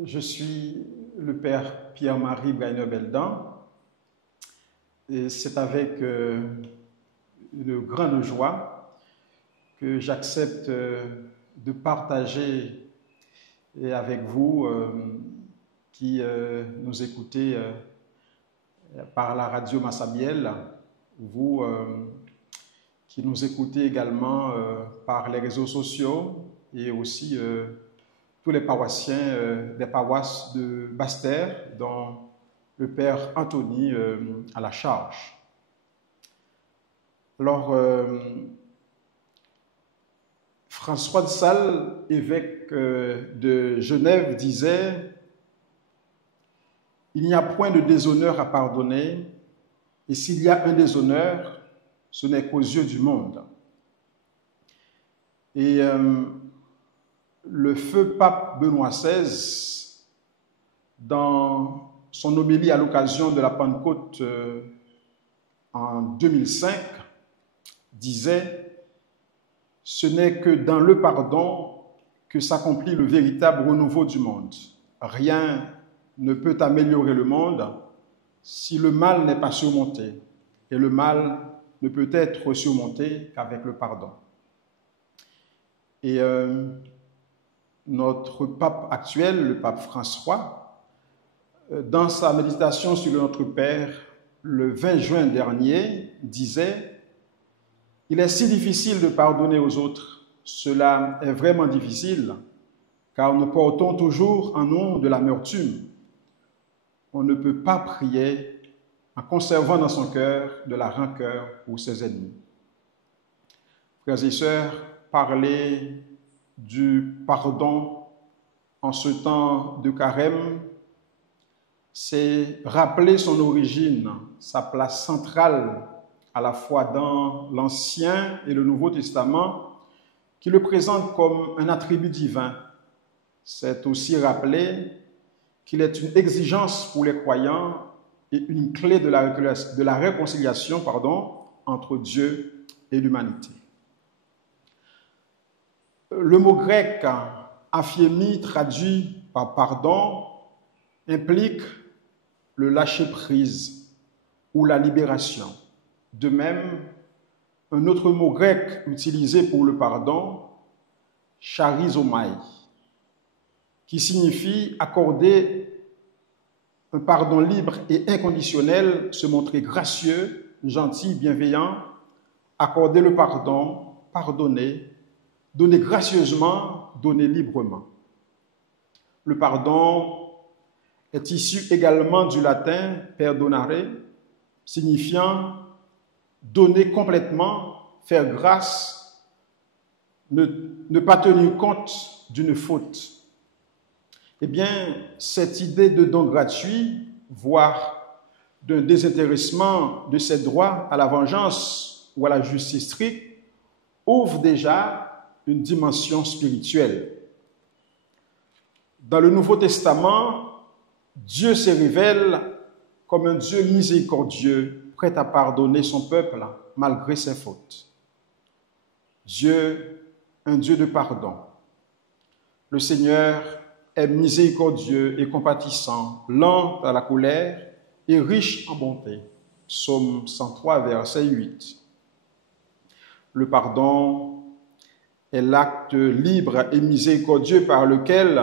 Je suis le père Pierre-Marie Brainer-Beldan et c'est avec une grande joie que j'accepte de partager avec vous qui nous écoutez par la radio Massabielle, vous qui nous écoutez également par les réseaux sociaux et aussi tous les paroissiens des paroisses de Basse-Terre, dont le père Anthony à la charge. Alors, François de Sales, évêque de Genève, disait « Il n'y a point de déshonneur à pardonner, et s'il y a un déshonneur, ce n'est qu'aux yeux du monde. » Et le feu pape Benoît XVI, dans son homélie à l'occasion de la Pentecôte en 2005, disait « Ce n'est que dans le pardon que s'accomplit le véritable renouveau du monde. Rien ne peut améliorer le monde si le mal n'est pas surmonté. Et le mal ne peut être surmonté qu'avec le pardon. » Et notre pape actuel, le pape François, dans sa méditation sur Notre Père, le 20 juin dernier, disait « Il est si difficile de pardonner aux autres. Cela est vraiment difficile, car nous portons toujours en nous de l'amertume. On ne peut pas prier en conservant dans son cœur de la rancœur pour ses ennemis. » Frères et sœurs, parler du pardon en ce temps de carême, c'est rappeler son origine, sa place centrale à la fois dans l'Ancien et le Nouveau Testament, qui le présente comme un attribut divin. C'est aussi rappeler qu'il est une exigence pour les croyants et une clé de la réconciliation entre Dieu et l'humanité. Le mot grec aphiemi, traduit par pardon, implique le lâcher-prise ou la libération. De même, un autre mot grec utilisé pour le pardon, charizomai, qui signifie accorder un pardon libre et inconditionnel, se montrer gracieux, gentil, bienveillant, accorder le pardon, pardonner, donner gracieusement, donner librement. Le pardon est issu également du latin perdonare, signifiant donner complètement, faire grâce, ne pas tenir compte d'une faute. Eh bien, cette idée de don gratuit, voire d'un désintéressement de ses droits à la vengeance ou à la justice stricte, ouvre déjà une dimension spirituelle. Dans le Nouveau Testament, Dieu se révèle comme un Dieu miséricordieux, prêt à pardonner son peuple malgré ses fautes. Dieu, un Dieu de pardon. Le Seigneur est miséricordieux et compatissant, lent à la colère et riche en bonté. Psaume 103, verset 8. Le pardon est l'acte libre et miséricordieux par lequel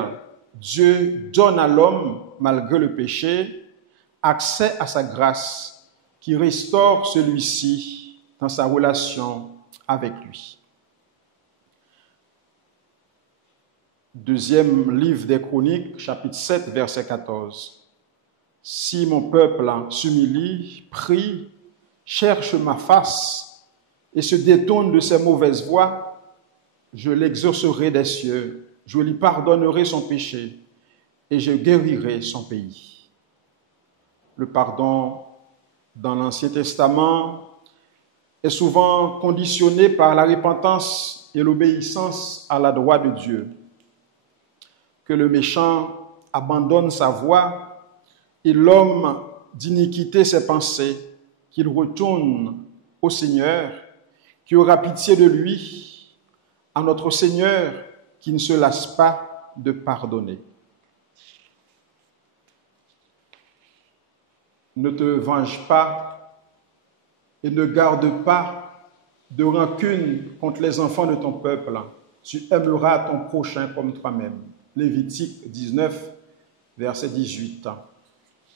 Dieu donne à l'homme, malgré le péché, accès à sa grâce qui restaure celui-ci dans sa relation avec lui. Deuxième livre des Chroniques, chapitre 7, verset 14. « Si mon peuple s'humilie, prie, cherche ma face et se détourne de ses mauvaises voies, je l'exaucerai des cieux, je lui pardonnerai son péché et je guérirai son pays. » Le pardon dans l'Ancien Testament est souvent conditionné par la repentance et l'obéissance à la loi de Dieu. Que le méchant abandonne sa voie et l'homme d'iniquité ses pensées, qu'il retourne au Seigneur, qui aura pitié de lui, à notre Seigneur qui ne se lasse pas de pardonner. ne te venge pas et ne garde pas de rancune contre les enfants de ton peuple. Tu aimeras ton prochain comme toi-même. Lévitique 19, verset 18.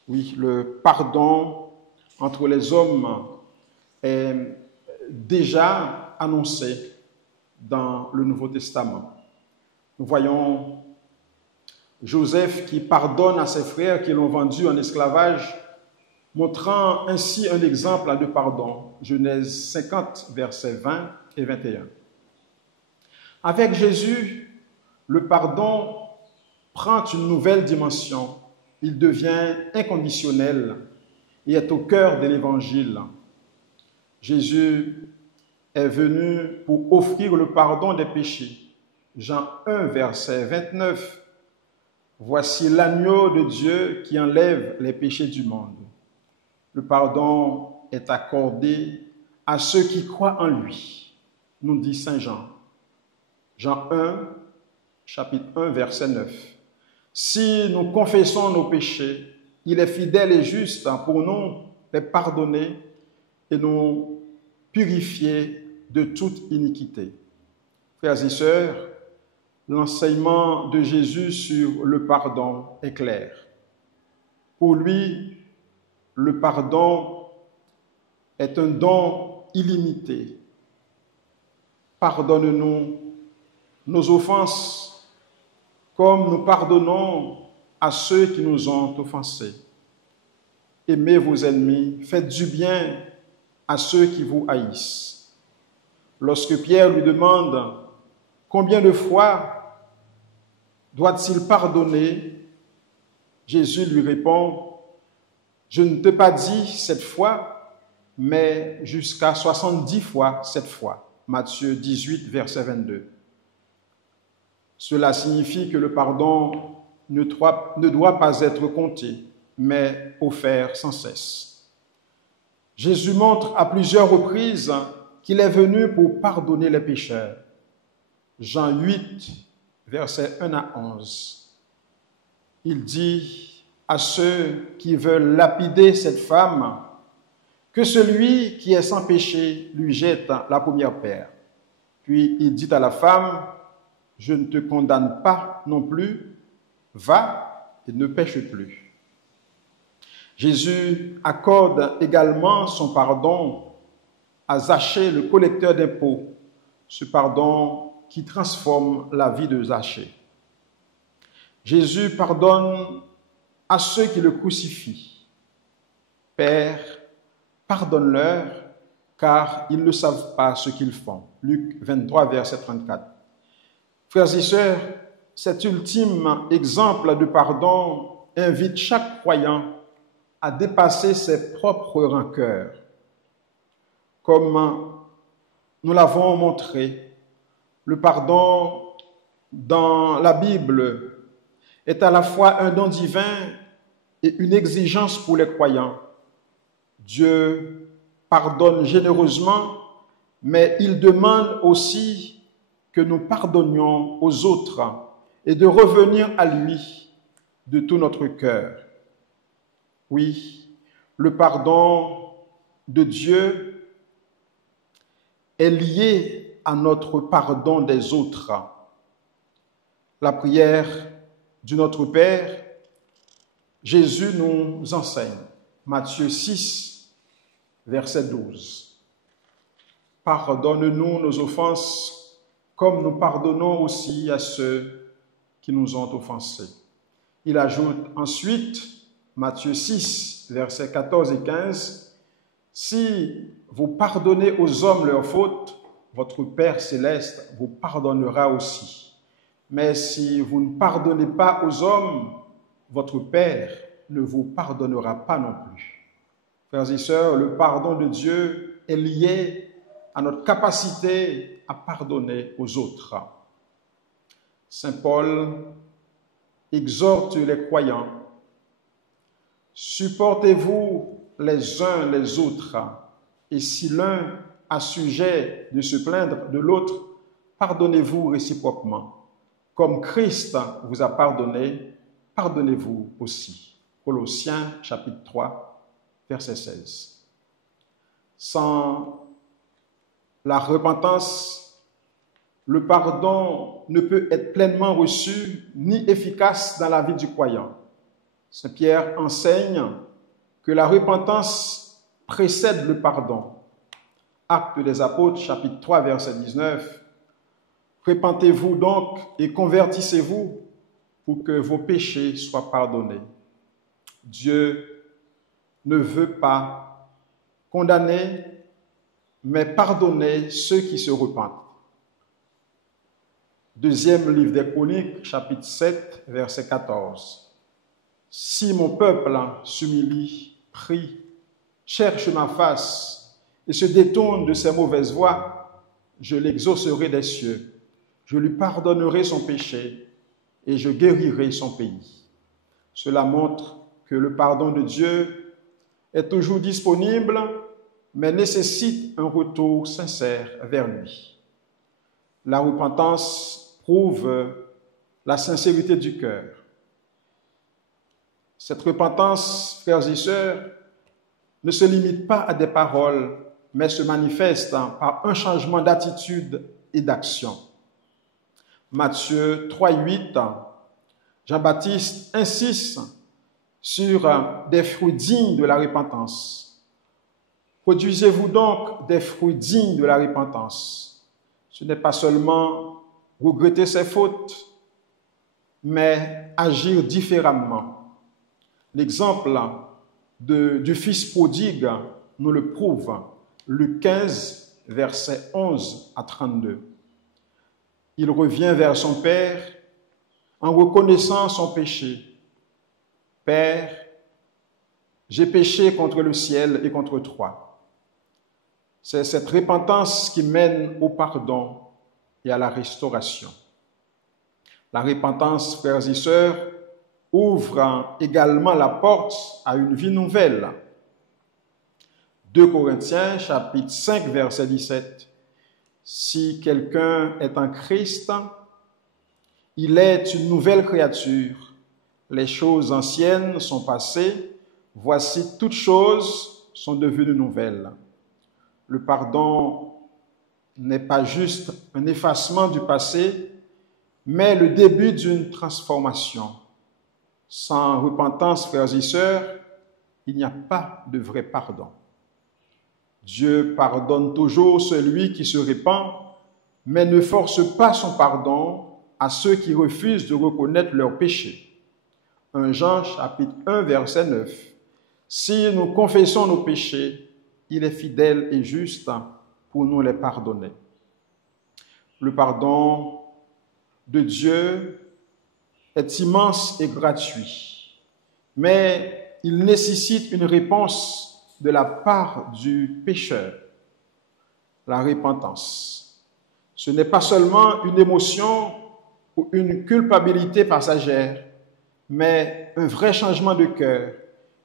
Oui, le pardon entre les hommes est déjà annoncé dans le Nouveau Testament. Nous voyons Joseph qui pardonne à ses frères qui l'ont vendu en esclavage, montrant ainsi un exemple de pardon. Genèse 50, versets 20 et 21. Avec Jésus, le pardon prend une nouvelle dimension. Il devient inconditionnel et est au cœur de l'Évangile. Jésus est venu pour offrir le pardon des péchés. Jean 1, verset 29. Voici l'agneau de Dieu qui enlève les péchés du monde. Le pardon est accordé à ceux qui croient en lui, nous dit Saint Jean. Jean 1, chapitre 1, verset 9. Si nous confessons nos péchés, il est fidèle et juste pour nous les pardonner et nous purifier de toute iniquité. Frères et sœurs, l'enseignement de Jésus sur le pardon est clair. Pour lui, le pardon est un don illimité. Pardonne-nous nos offenses comme nous pardonnons à ceux qui nous ont offensés. Aimez vos ennemis, faites du bien à ceux qui vous haïssent. Lorsque Pierre lui demande combien de fois doit-il pardonner, Jésus lui répond, je ne t'ai pas dit 7 fois, mais jusqu'à 70 fois 7 fois. Matthieu 18, verset 22. Cela signifie que le pardon ne doit pas être compté, mais offert sans cesse. Jésus montre à plusieurs reprises qu'il est venu pour pardonner les pécheurs. Jean 8, versets 1 à 11. Il dit à ceux qui veulent lapider cette femme que celui qui est sans péché lui jette la première pierre. Puis il dit à la femme, je ne te condamne pas non plus, va et ne pêche plus. Jésus accorde également son pardon à Zachée, le collecteur d'impôts, ce pardon qui transforme la vie de Zachée. Jésus pardonne à ceux qui le crucifient. Père, pardonne-leur, car ils ne savent pas ce qu'ils font. Luc 23, verset 34. Frères et sœurs, cet ultime exemple de pardon invite chaque croyant à dépasser ses propres rancœurs. Comme nous l'avons montré, le pardon dans la Bible est à la fois un don divin et une exigence pour les croyants. Dieu pardonne généreusement, mais il demande aussi que nous pardonnions aux autres et de revenir à lui de tout notre cœur. Oui, le pardon de Dieu est lié à notre pardon des autres. La prière du Notre Père, Jésus nous enseigne. Matthieu 6, verset 12. Pardonne-nous nos offenses, comme nous pardonnons aussi à ceux qui nous ont offensés. Il ajoute ensuite, Matthieu 6, versets 14 et 15, « Si vous pardonnez aux hommes leurs fautes, votre Père céleste vous pardonnera aussi. Mais si vous ne pardonnez pas aux hommes, votre Père ne vous pardonnera pas non plus. » Frères et sœurs, le pardon de Dieu est lié à notre capacité à pardonner aux autres. Saint Paul exhorte les croyants, « Supportez-vous les uns les autres, et si l'un a sujet de se plaindre de l'autre, pardonnez-vous réciproquement. Comme Christ vous a pardonné, pardonnez-vous aussi. » Colossiens chapitre 3, verset 16. Sans la repentance, le pardon ne peut être pleinement reçu ni efficace dans la vie du croyant. Saint Pierre enseigne que la repentance précède le pardon. Actes des Apôtres, chapitre 3, verset 19. Repentez-vous donc et convertissez-vous pour que vos péchés soient pardonnés. Dieu ne veut pas condamner, mais pardonner ceux qui se repentent. Deuxième livre des Chroniques, chapitre 7, verset 14. Si mon peuple s'humilie, prie, cherche ma face et se détourne de ses mauvaises voies, je l'exaucerai des cieux, je lui pardonnerai son péché et je guérirai son pays. Cela montre que le pardon de Dieu est toujours disponible, mais nécessite un retour sincère vers lui. La repentance prouve la sincérité du cœur. Cette repentance, frères et sœurs, ne se limite pas à des paroles, mais se manifeste par un changement d'attitude et d'action. Matthieu 3,8, Jean-Baptiste insiste sur des fruits dignes de la repentance. Produisez-vous donc des fruits dignes de la repentance. Ce n'est pas seulement regretter ses fautes, mais agir différemment. L'exemple du fils prodigue nous le prouve. Luc 15, versets 11 à 32. Il revient vers son père en reconnaissant son péché. « Père, j'ai péché contre le ciel et contre toi. » C'est cette repentance qui mène au pardon et à la restauration. La repentance, frères et sœurs, ouvre également la porte à une vie nouvelle. 2 Corinthiens, chapitre 5, verset 17. Si quelqu'un est en Christ, il est une nouvelle créature. Les choses anciennes sont passées, voici toutes choses sont devenues nouvelles. Le pardon n'est pas juste un effacement du passé, mais le début d'une transformation. Sans repentance, frères et sœurs, il n'y a pas de vrai pardon. Dieu pardonne toujours celui qui se repent, mais ne force pas son pardon à ceux qui refusent de reconnaître leurs péchés. 1 Jean, chapitre 1, verset 9. Si nous confessons nos péchés, il est fidèle et juste pour nous les pardonner. Le pardon de Dieu est immense et gratuit, mais il nécessite une réponse de la part du pécheur, la repentance. Ce n'est pas seulement une émotion ou une culpabilité passagère, mais un vrai changement de cœur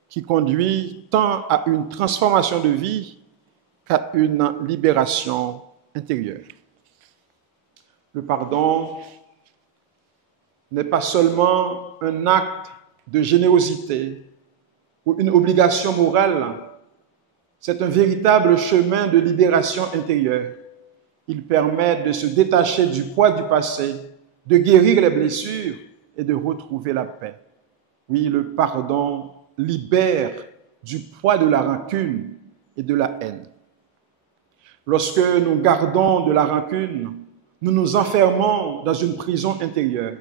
qui conduit tant à une transformation de vie qu'à une libération intérieure. Le pardon n'est pas seulement un acte de générosité ou une obligation morale, c'est un véritable chemin de libération intérieure. Il permet de se détacher du poids du passé, de guérir les blessures et de retrouver la paix. Oui, le pardon libère du poids de la rancune et de la haine. Lorsque nous gardons de la rancune, nous nous enfermons dans une prison intérieure.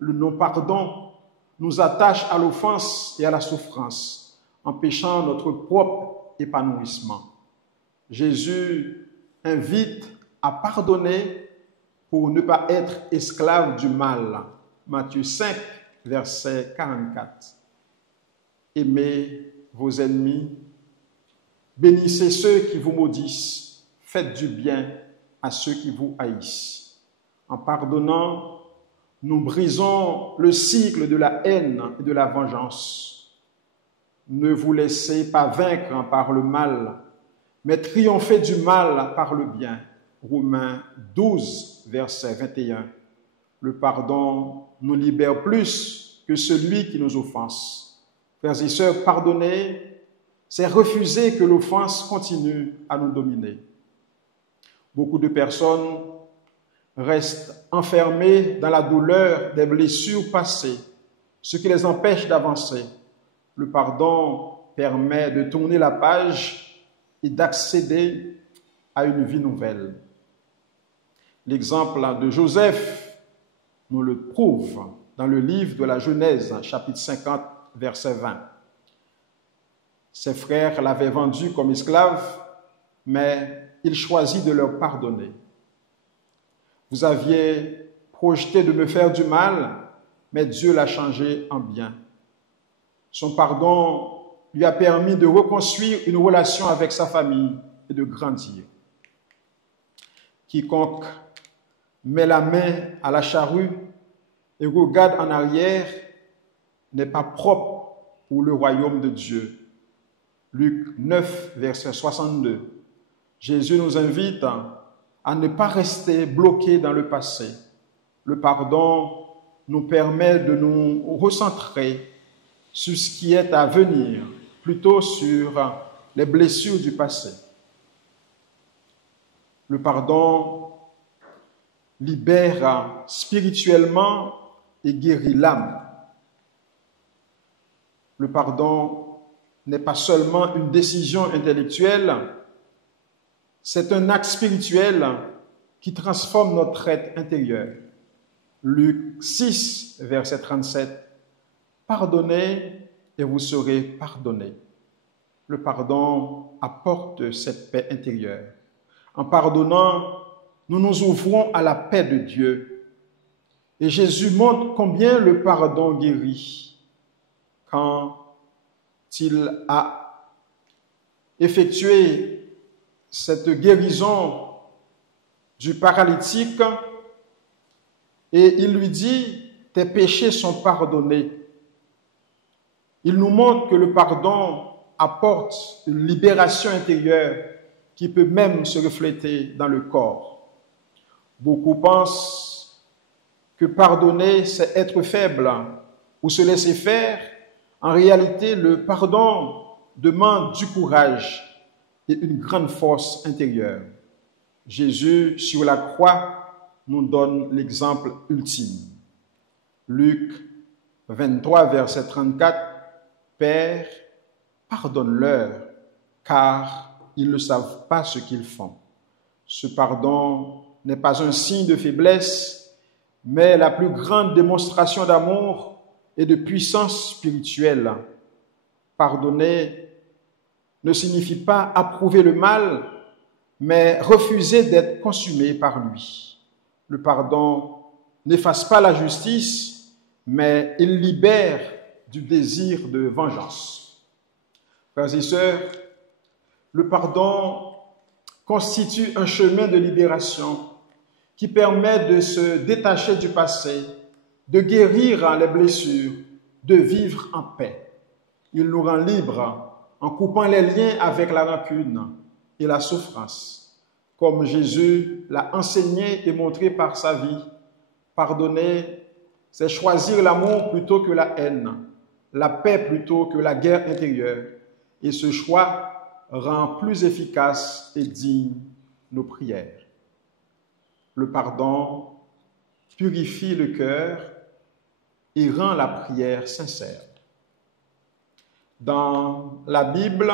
Le non-pardon nous attache à l'offense et à la souffrance, empêchant notre propre épanouissement. Jésus invite à pardonner pour ne pas être esclave du mal. Matthieu 5, verset 44. Aimez vos ennemis, bénissez ceux qui vous maudissent, faites du bien à ceux qui vous haïssent. En pardonnant, nous brisons le cycle de la haine et de la vengeance. Ne vous laissez pas vaincre par le mal, mais triomphez du mal par le bien. Romains 12, verset 21. Le pardon nous libère plus que celui qui nous offense. Frères et sœurs, pardonner, c'est refuser que l'offense continue à nous dominer. Beaucoup de personnes restent enfermées dans la douleur des blessures passées, ce qui les empêche d'avancer. Le pardon permet de tourner la page et d'accéder à une vie nouvelle. L'exemple de Joseph nous le prouve dans le livre de la Genèse, chapitre 50, verset 20. Ses frères l'avaient vendu comme esclave, mais il choisit de leur pardonner. Vous aviez projeté de me faire du mal, mais Dieu l'a changé en bien. Son pardon lui a permis de reconstruire une relation avec sa famille et de grandir. Quiconque met la main à la charrue et regarde en arrière n'est pas propre pour le royaume de Dieu. Luc 9, verset 62. Jésus nous invite à ne pas rester bloqués dans le passé. Le pardon nous permet de nous recentrer sur ce qui est à venir, plutôt sur les blessures du passé. Le pardon libère spirituellement et guérit l'âme. Le pardon n'est pas seulement une décision intellectuelle, c'est un acte spirituel qui transforme notre être intérieur. Luc 6, verset 37. Pardonnez et vous serez pardonnés. Le pardon apporte cette paix intérieure. En pardonnant, nous nous ouvrons à la paix de Dieu. Et Jésus montre combien le pardon guérit. Quand il a effectué cette guérison du paralytique, et il lui dit, tes péchés sont pardonnés. Il nous montre que le pardon apporte une libération intérieure qui peut même se refléter dans le corps. Beaucoup pensent que pardonner, c'est être faible ou se laisser faire. En réalité, le pardon demande du courage et une grande force intérieure. Jésus, sur la croix, nous donne l'exemple ultime. Luc 23, verset 34, « Père, pardonne-leur, car ils ne savent pas ce qu'ils font. » Ce pardon n'est pas un signe de faiblesse, mais la plus grande démonstration d'amour et de puissance spirituelle. Pardonner ne signifie pas approuver le mal, mais refuser d'être consumé par lui. Le pardon n'efface pas la justice, mais il libère du désir de vengeance. Frères et sœurs, le pardon constitue un chemin de libération qui permet de se détacher du passé, de guérir les blessures, de vivre en paix. Il nous rend libres en coupant les liens avec la rancune et la souffrance. Comme Jésus l'a enseigné et montré par sa vie, pardonner, c'est choisir l'amour plutôt que la haine, la paix plutôt que la guerre intérieure. Et ce choix rend plus efficace et digne nos prières. Le pardon purifie le cœur et rend la prière sincère. Dans la Bible,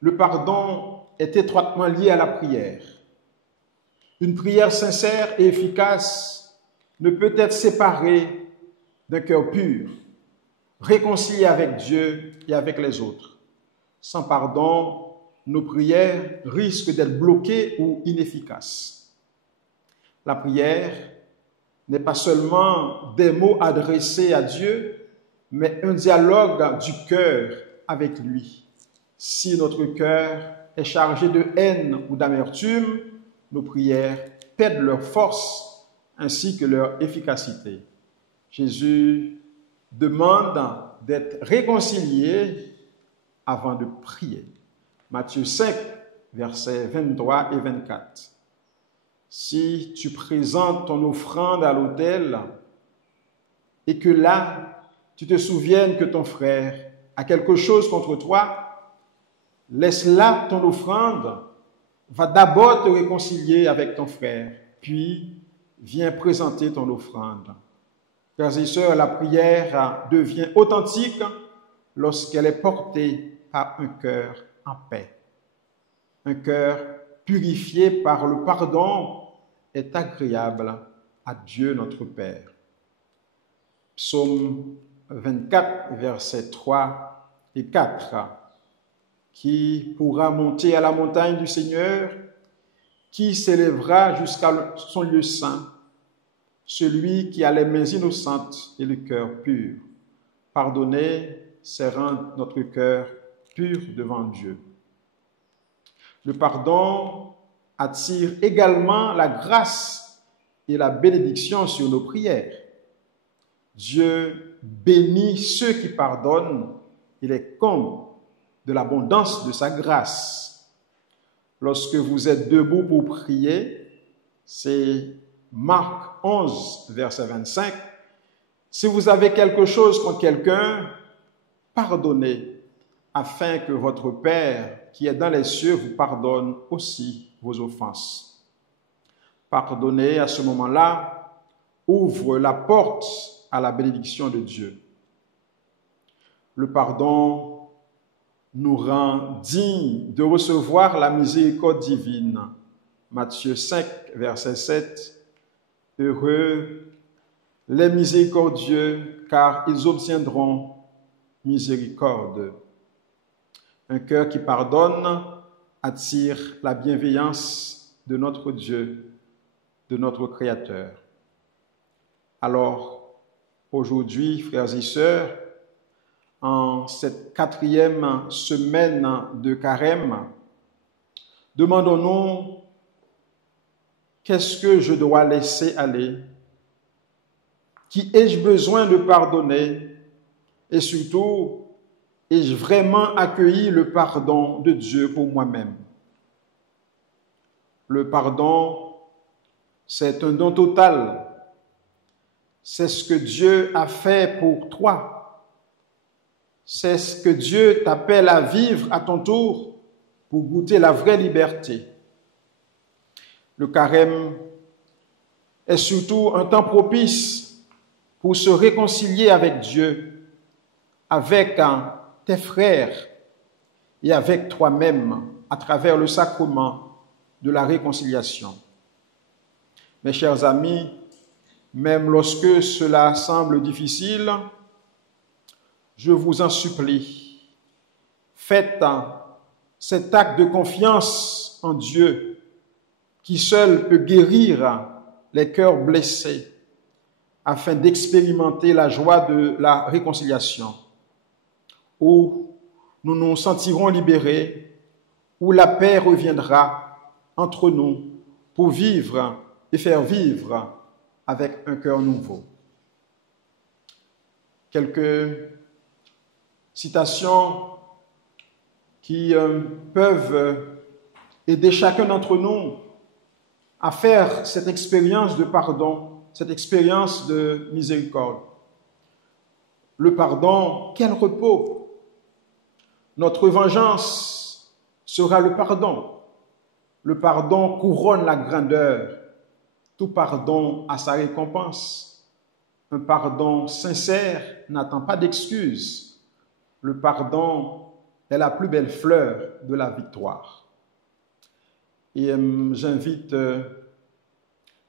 le pardon est étroitement lié à la prière. Une prière sincère et efficace ne peut être séparée d'un cœur pur, réconcilié avec Dieu et avec les autres. Sans pardon, nos prières risquent d'être bloquées ou inefficaces. La prière n'est pas seulement des mots adressés à Dieu, mais un dialogue du cœur avec lui. Si notre cœur est chargé de haine ou d'amertume, nos prières perdent leur force ainsi que leur efficacité. Jésus demande d'être réconcilié avant de prier. Matthieu 5, versets 23 et 24. Si tu présentes ton offrande à l'autel et que là, tu te souviennes que ton frère a quelque chose contre toi, Laisse là ton offrande, va d'abord te réconcilier avec ton frère, puis viens présenter ton offrande. Frères et sœurs, la prière devient authentique lorsqu'elle est portée par un cœur en paix. Un cœur purifié par le pardon est agréable à Dieu notre Père. Psaume 24, versets 3 et 4. Qui pourra monter à la montagne du Seigneur? Qui s'élèvera jusqu'à son lieu saint? Celui qui a les mains innocentes et le cœur pur. Pardonner, c'est rendre notre cœur pur devant Dieu. Le pardon attire également la grâce et la bénédiction sur nos prières. Dieu bénit ceux qui pardonnent et les comble de l'abondance de sa grâce. Lorsque vous êtes debout pour prier, c'est Marc 11, verset 25. Si vous avez quelque chose contre quelqu'un, pardonnez, afin que votre Père qui est dans les cieux vous pardonne aussi vos offenses. Pardonner à ce moment-là ouvre la porte à la bénédiction de Dieu. Le pardon nous rend dignes de recevoir la miséricorde divine. Matthieu 5, verset 7. Heureux les miséricordieux, car ils obtiendront miséricorde. Un cœur qui pardonne attire la bienveillance de notre Dieu, de notre Créateur. Alors, aujourd'hui, frères et sœurs, en cette 4e semaine de carême, demandons-nous qu'est-ce que je dois laisser aller? Qui ai-je besoin de pardonner? Et surtout, ai-je vraiment accueilli le pardon de Dieu pour moi-même? Le pardon, c'est un don total. C'est ce que Dieu a fait pour toi. C'est ce que Dieu t'appelle à vivre à ton tour pour goûter la vraie liberté. Le carême est surtout un temps propice pour se réconcilier avec Dieu, avec tes frères et avec toi-même à travers le sacrement de la réconciliation. Mes chers amis, même lorsque cela semble difficile, je vous en supplie, faites cet acte de confiance en Dieu qui seul peut guérir les cœurs blessés afin d'expérimenter la joie de la réconciliation, où nous nous sentirons libérés, où la paix reviendra entre nous pour vivre et faire vivre avec un cœur nouveau. Quelques citations qui peuvent aider chacun d'entre nous à faire cette expérience de pardon, cette expérience de miséricorde. Le pardon, quel repos! Notre vengeance sera le pardon. Le pardon couronne la grandeur. Tout pardon a sa récompense. Un pardon sincère n'attend pas d'excuses. Le pardon est la plus belle fleur de la victoire. Et j'invite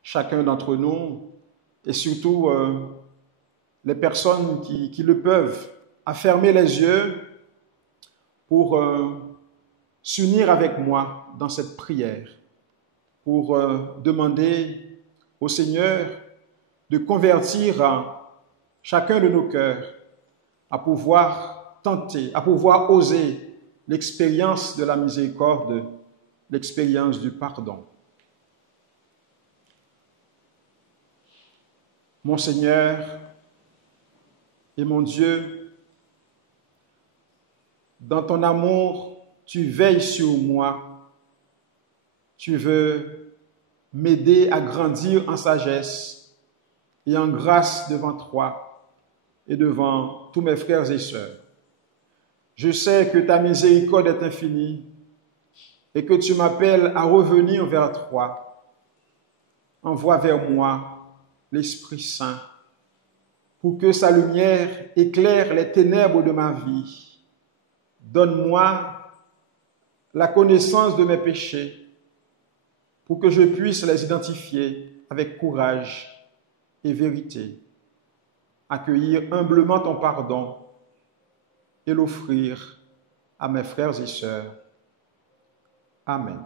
chacun d'entre nous, et surtout les personnes qui le peuvent, à fermer les yeux pour s'unir avec moi dans cette prière, pour demander au Seigneur de convertir chacun de nos cœurs à pouvoir tenter, à pouvoir oser l'expérience de la miséricorde, l'expérience du pardon. Mon Seigneur et mon Dieu, dans ton amour, tu veilles sur moi. Tu veux m'aider à grandir en sagesse et en grâce devant toi et devant tous mes frères et sœurs. Je sais que ta miséricorde est infinie et que tu m'appelles à revenir vers toi. Envoie vers moi l'Esprit Saint pour que sa lumière éclaire les ténèbres de ma vie. Donne-moi la connaissance de mes péchés pour que je puisse les identifier avec courage et vérité, accueillir humblement ton pardon et l'offrir à mes frères et sœurs. Amen.